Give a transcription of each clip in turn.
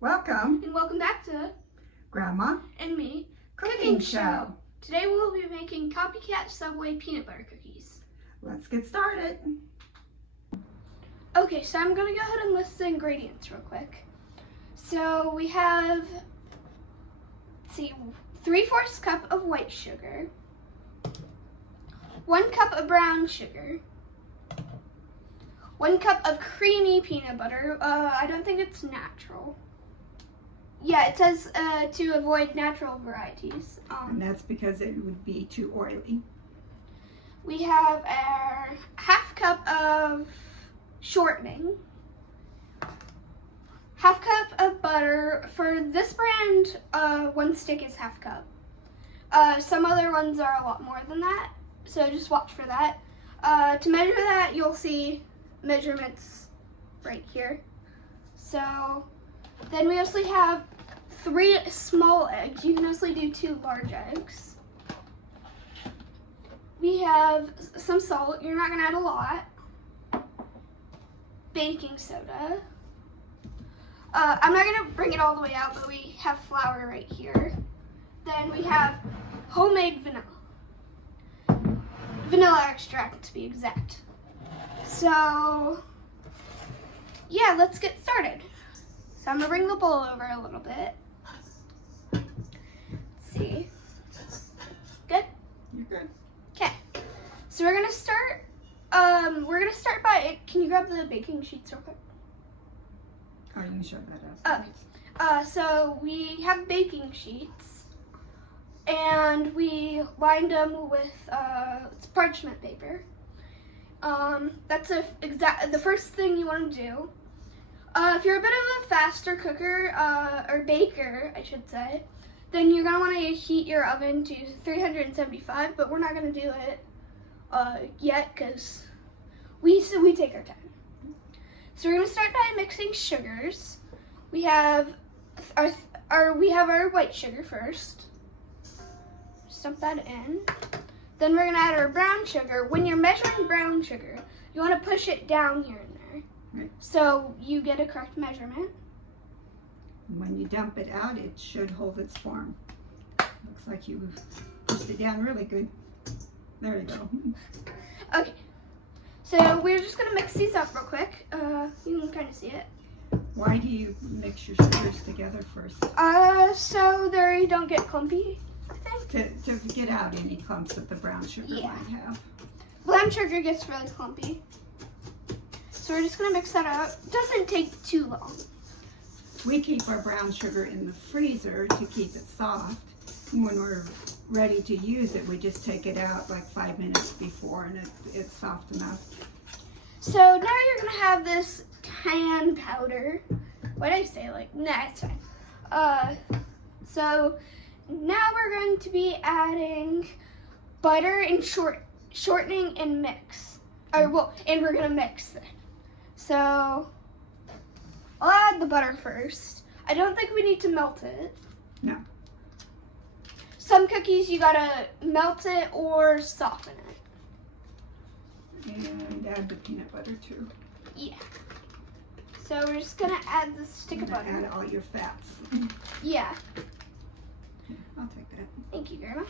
Welcome, And welcome back to Grandma and me Cooking Show. Today we'll be making copycat Subway peanut butter cookies. Let's get started. Okay, so I'm gonna go ahead and list the ingredients real quick. So we have, 3/4 cup of white sugar, 1 cup of brown sugar, 1 cup of creamy peanut butter. I don't think it's natural. Yeah, it says to avoid natural varieties. And that's because it would be too oily. We have our 1/2 cup of shortening, 1/2 cup of butter. For this brand, 1 stick is 1/2 cup. Some other ones are a lot more than that, so just watch for that. To measure that, you'll see measurements right here. So then we also have 3 small eggs. You can also do 2 large eggs. We have some salt. You're not gonna add a lot. Baking soda. I'm not gonna bring it all the way out, but we have flour right here. Then we have homemade vanilla. Vanilla extract, to be exact. So, yeah, let's get started. So I'm gonna bring the bowl over a little bit. Let's see. Good? You're good. Okay. So we're gonna start. By. Can you grab the baking sheets real quick? Oh, you can show that up. Okay. So we have baking sheets, and we lined them with it's parchment paper. That's the first thing you want to do. If you're a bit of a faster cooker, or baker, I should say, then you're gonna want to heat your oven to 375. But we're not gonna do it yet because we take our time. So we're gonna start by mixing sugars. We have our white sugar first. Just dump that in. Then we're gonna add our brown sugar. When you're measuring brown sugar, you want to push it down here and there, Right. so you get a correct measurement. When you dump it out, it should hold its form. Looks like you pushed it down really good. There you go. Okay. So we're just gonna mix these up real quick. You can kind of see it. Why do you mix your sugars together first? So they don't get clumpy, I think. To get out any clumps that the brown sugar Yeah. might have. Brown sugar gets really clumpy. So we're just gonna mix that up. It doesn't take too long. We keep our brown sugar in the freezer to keep it soft. And when we're ready to use it, we just take it out like 5 minutes before and it's soft enough. So now you're gonna have this tan powder. What did I say? Nah, it's fine. So now we're going to be adding butter and shortening and mix. And we're gonna mix it. So I'll add the butter first. I don't think we need to melt it. No. Some cookies you gotta melt it or soften it. And add the peanut butter too. Yeah. So we're just gonna add the stick of butter. Add all your fats. Yeah. I'll take that. Thank you, Grandma.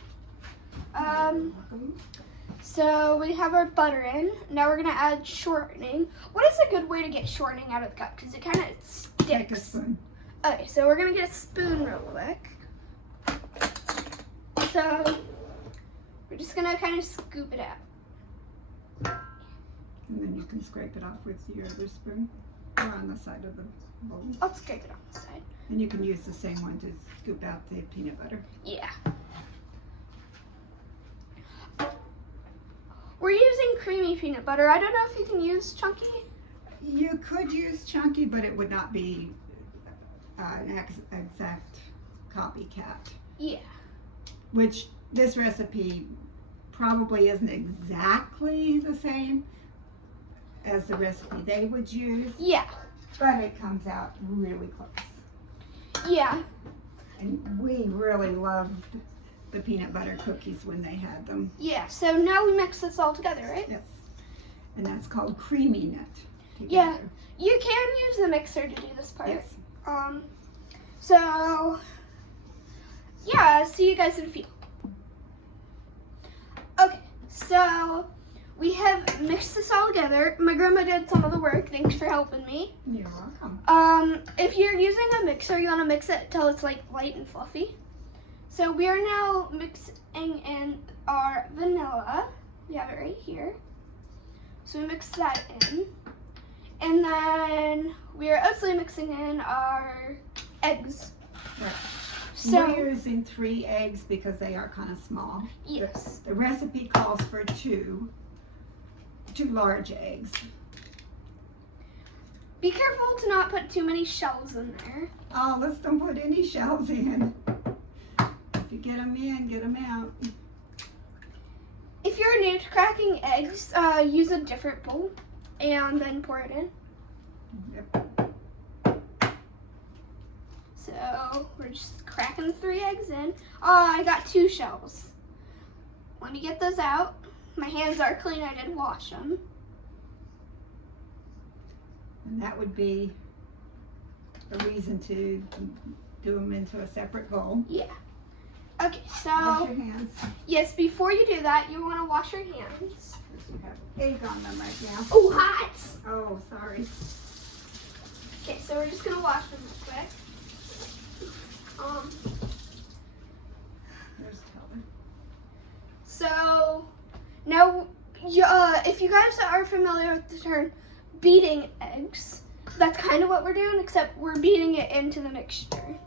So we have our butter in. Now we're gonna add shortening. What is a good way to get shortening out of the cup? Because it kind of Take a sticks. spoon. Okay, so we're gonna get a spoon real quick. So we're just gonna kind of scoop it out. And then you can scrape it off with your other spoon or on the side of the bowl. I'll scrape it on the side. And you can use the same one to scoop out the peanut butter. Yeah. We're using creamy peanut butter. I don't know if you can use chunky. You could use chunky, but it would not be an exact copycat. Yeah. Which this recipe probably isn't exactly the same as the recipe they would use, Yeah. but it comes out really close. Yeah. And we really loved the peanut butter cookies when they had them. Yeah. So now we mix this all together, right? Yes. And that's called creamy nut. Yeah. You can use the mixer to do this part. Yes. So, yeah, see you guys in a few. Okay, so we have mixed this all together. My grandma did some of the work. Thanks for helping me. You're welcome. If you're using a mixer, you want to mix it till it's like light and fluffy. So we are now mixing in our vanilla. We have it right here. So we mix that in. And then we are also mixing in our eggs. Right. So We're using 3 eggs because they are kind of small. yes. The recipe calls for 2 large eggs. Be careful to not put too many shells in there. Oh, let's don't put any shells in. If you get them in, get them out. If you're new to cracking eggs, use a different bowl and then pour it in. Yep. So we're just cracking 3 eggs in. Oh, I got 2 shells. Let me get those out. My hands are clean. I did wash them. And that would be a reason to do them into a separate bowl. Yeah. Okay, Wash so your hands. yes, before you do that, you want to wash your hands. You have egg on them right now. Oh, hot! Oh, sorry. Okay, so we're just gonna wash them real quick. There's color. So now, if you guys are familiar with the term beating eggs, that's kind of what we're doing, except we're beating it into the mixture.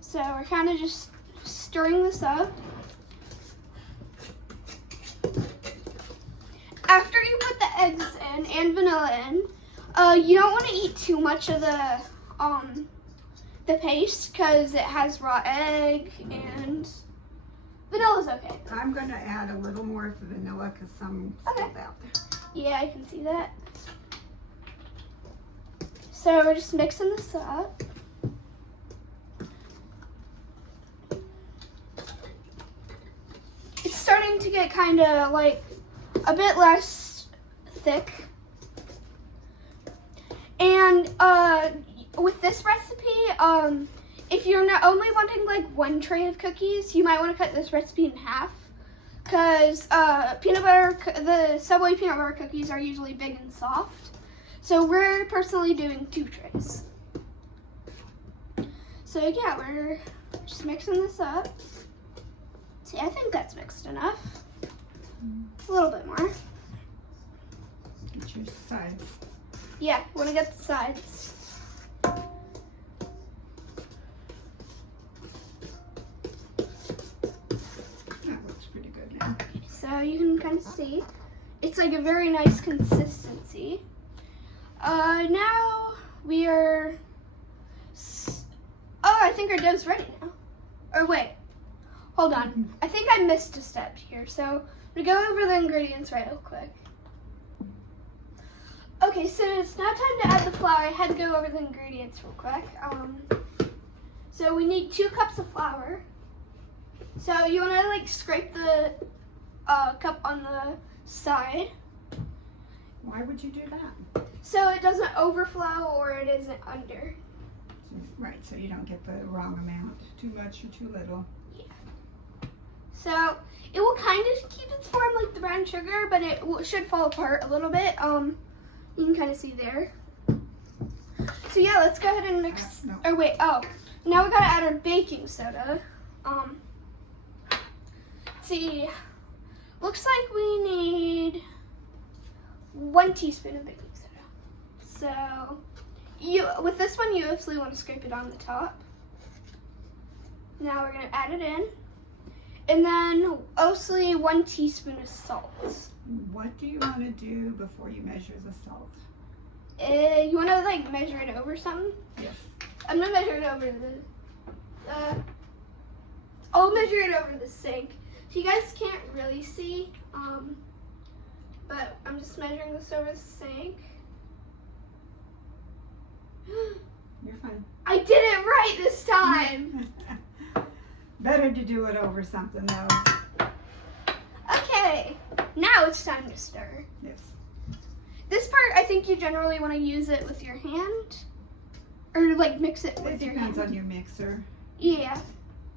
So we're kind of just stirring this up. After you put the eggs in and vanilla in, you don't want to eat too much of the paste because it has raw egg and vanilla's okay. I'm going to add a little more of the vanilla because some spilled out there. Yeah, I can see that. So we're just mixing this up. It's starting to get kind of like a bit less thick. And with this recipe, if you're not only wanting like 1 tray of cookies, you might want to cut this recipe in half. Because the Subway peanut butter cookies are usually big and soft. So we're personally doing 2 trays. So yeah, we're just mixing this up. See, I think that's mixed enough. A little bit more. Get your sides. Yeah, want to get the sides. That looks pretty good now. So you can kind of see, it's like a very nice consistency. Now we are, oh, I think our dough's ready now. Or wait, hold on. I think I missed a step here. So I'm gonna go over the ingredients real quick. Okay, so it's now time to add the flour. I had to go over the ingredients real quick. So we need 2 cups of flour. So you want to like scrape the cup on the side Why would you do that? so it doesn't overflow or it isn't under. Right, so you don't get the wrong amount. Too much or too little. So it will kind of keep its form like the brown sugar, but it should fall apart a little bit. You can kind of see there. So yeah, let's go ahead and mix. No. Or wait, oh, now we gotta add our baking soda. Let's see, looks like we need 1 teaspoon of baking soda. So with this one, you absolutely want to scrape it on the top. Now we're gonna add it in. And then also 1 teaspoon of salt. What do you want to do before you measure the salt? You want to like measure it over something? Yes. I'm gonna measure it over I'll measure it over the sink. So you guys can't really see, but I'm just measuring this over the sink. You're fine. I did it right this time. Better to do it over something though. Okay, now it's time to stir. Yes. This part, I think you generally want to use it with your hand. Or like mix it It with your depends hand? on your mixer. Yeah.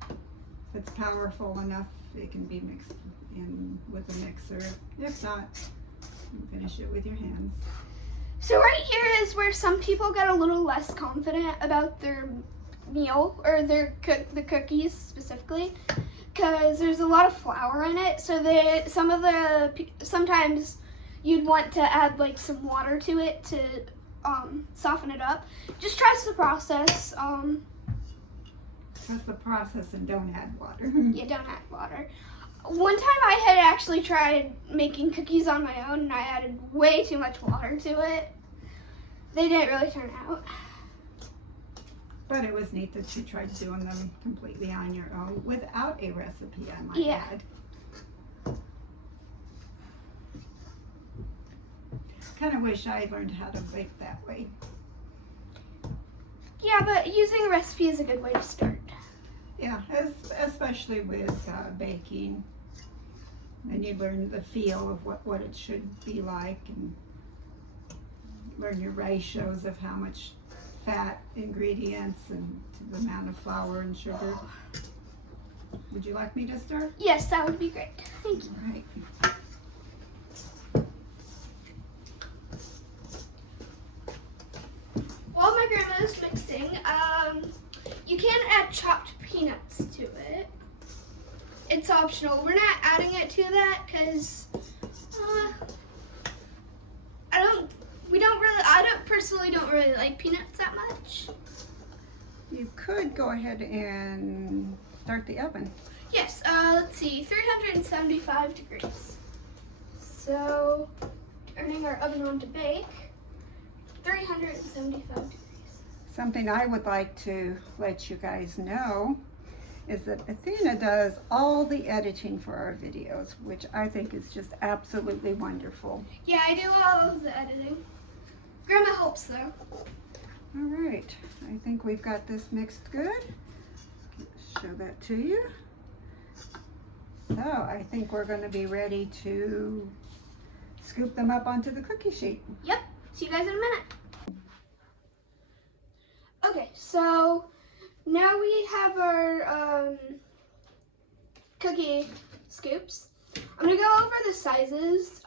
If it's powerful enough, it can be mixed in with a mixer. If not, you can finish it with your hands. So right here is where some people get a little less confident about their meal or the cookies specifically, because there's a lot of flour in it. So sometimes you'd want to add like some water to it to soften it up. Just trust the process. Trust the process and don't add water. Yeah, don't add water. One time I had actually tried making cookies on my own and I added way too much water to it. They didn't really turn out. But it was neat that you tried doing them completely on your own without a recipe, I might Yeah. add. Kind of wish I learned how to bake that way. Yeah, but using a recipe is a good way to start. Yeah, especially with baking. Then you learn the feel of what it should be like and learn your ratios of how much fat, ingredients, and the amount of flour and sugar. Would you like me to start? Yes, that would be great. Thank you. All right. While my grandma is mixing, you can add chopped peanuts to it. It's optional. We're not adding it to that because I personally don't really like peanuts that much. You could go ahead and start the oven. Yes, let's see, 375 degrees. So, turning our oven on to bake, 375 degrees. Something I would like to let you guys know is that Athena does all the editing for our videos, which I think is just absolutely wonderful. Yeah, I do all of the editing. Grandma helps though. All right, I think we've got this mixed good. Show that to you. So I think we're going to be ready to scoop them up onto the cookie sheet. Yep, see you guys in a minute. Okay, so now we have our cookie scoops. I'm gonna go over the sizes.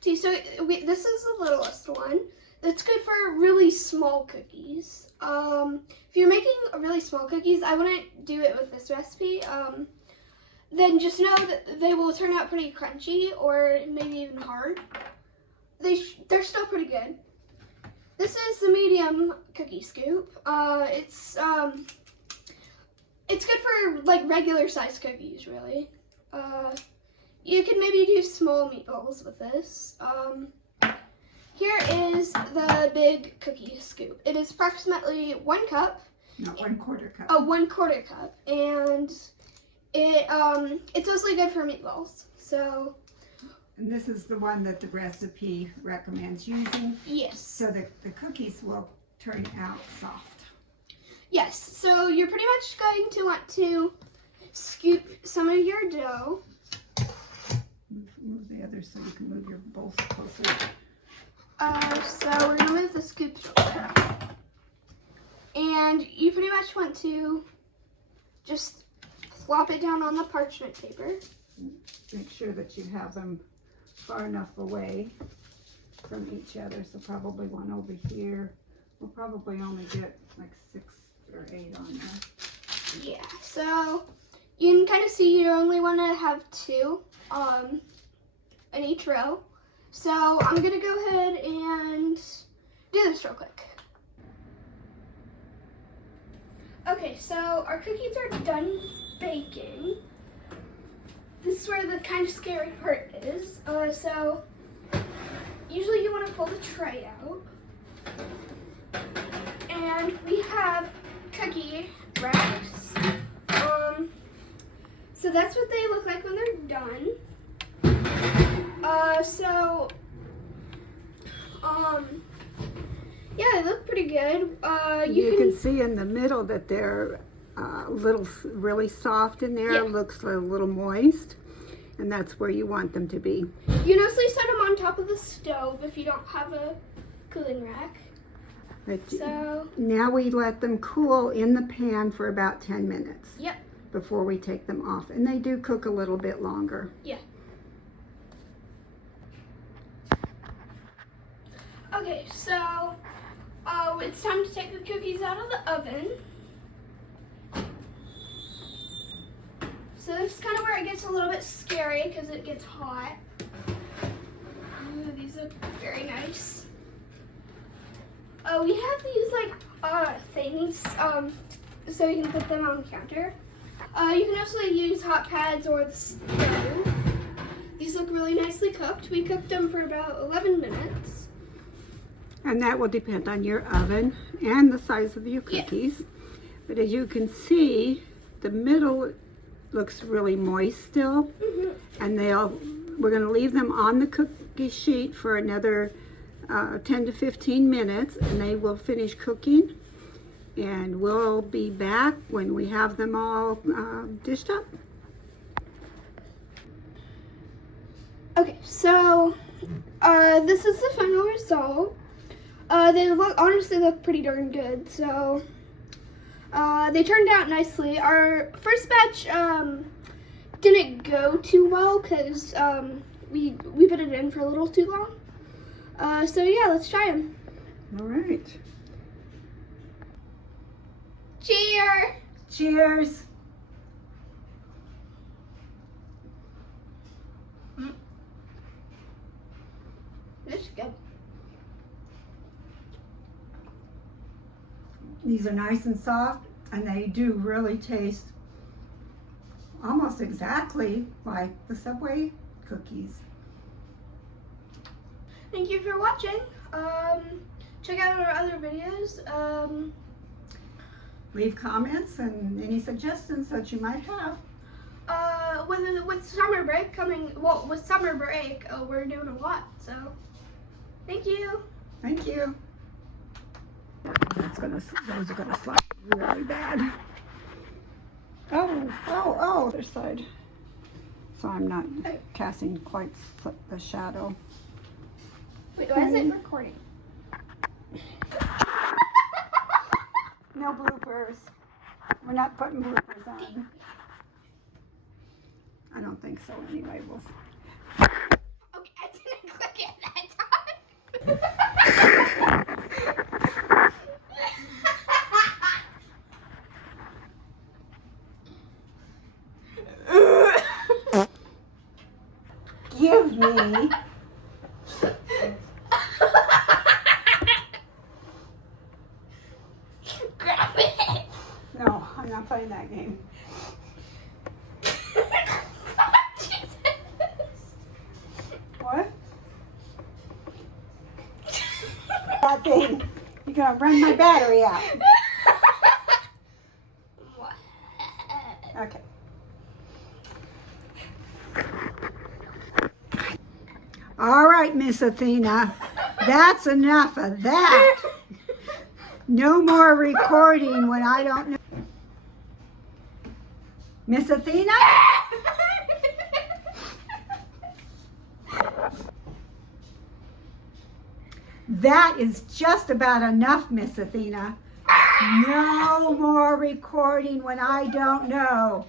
See, so this is the littlest one. That's good for really small cookies. If you're making really small cookies, I wouldn't do it with this recipe. Then just know that they will turn out pretty crunchy or maybe even hard. They're still pretty good. This is the medium cookie scoop. It's good for like regular sized cookies, really. You can maybe do small meatballs with this. Here is the big cookie scoop. It is approximately 1 cup. No, 1/4 cup. Oh, 1/4 cup, and it's mostly good for meatballs. So. And this is the one that the recipe recommends using Yes. so that the cookies will turn out soft. Yes, so you're pretty much going to want to scoop some of your dough. Move the other so you can move your bowls closer. So we're going to move the scoops real quick. And you pretty much want to just flop it down on the parchment paper. Make sure that you have them far enough away from each other, so probably one over here. We'll probably only get like 6 or 8 on there. Yeah, so you can kind of see you only want to have 2 in each row. So I'm going to go ahead and do this real quick. Okay, so our cookies are done baking. This is where the kind of scary part is. So usually you want to pull the tray out. And we have cookie racks. So that's what they look like when they're done. Yeah, they look pretty good. You can see in the middle that they're really soft in there. Yeah. Looks a little moist, and that's where you want them to be. You mostly set them on top of the stove if you don't have a cooling rack. But So, now we let them cool in the pan for about 10 minutes. Yep. Before we take them off. And they do cook a little bit longer. Yeah. Okay, so it's time to take the cookies out of the oven. So this is kind of where it gets a little bit scary because it gets hot. Ooh, these look very nice. We have these like things so you can put them on the counter. You can also use hot pads or the stove. These look really nicely cooked. We cooked them for about 11 minutes. And that will depend on your oven and the size of your cookies. Yeah. But as you can see, the middle looks really moist still. Mm-hmm. And we're going to leave them on the cookie sheet for another 10 to 15 minutes, and they will finish cooking. And we'll be back when we have them all dished up. Okay, so this is the final result. They honestly look pretty darn good. So they turned out nicely. Our first batch didn't go too well because we put it in for a little too long. So yeah, let's try them. All right. Cheers! Cheers! This is good. These are nice and soft, and they do really taste almost exactly like the Subway cookies. Thank you for watching. Check out our other videos. Leave comments and any suggestions that you might have. With summer break coming, with summer break, we're doing a lot. So, thank you. Thank you. Those are gonna slide really bad. Oh, other side. So I'm not casting quite the shadow. Wait, why is it recording? No bloopers. We're not putting bloopers on. I don't think so anyway. We'll see. Okay, I didn't click it that time. Give me. Grab it. No, I'm not playing that game. What? That thing. You're gonna run my battery out. What? Okay. All right, Miss Athena. That's enough of that. No more recording when I don't know. Miss Athena? That is just about enough, Miss Athena. No more recording when I don't know.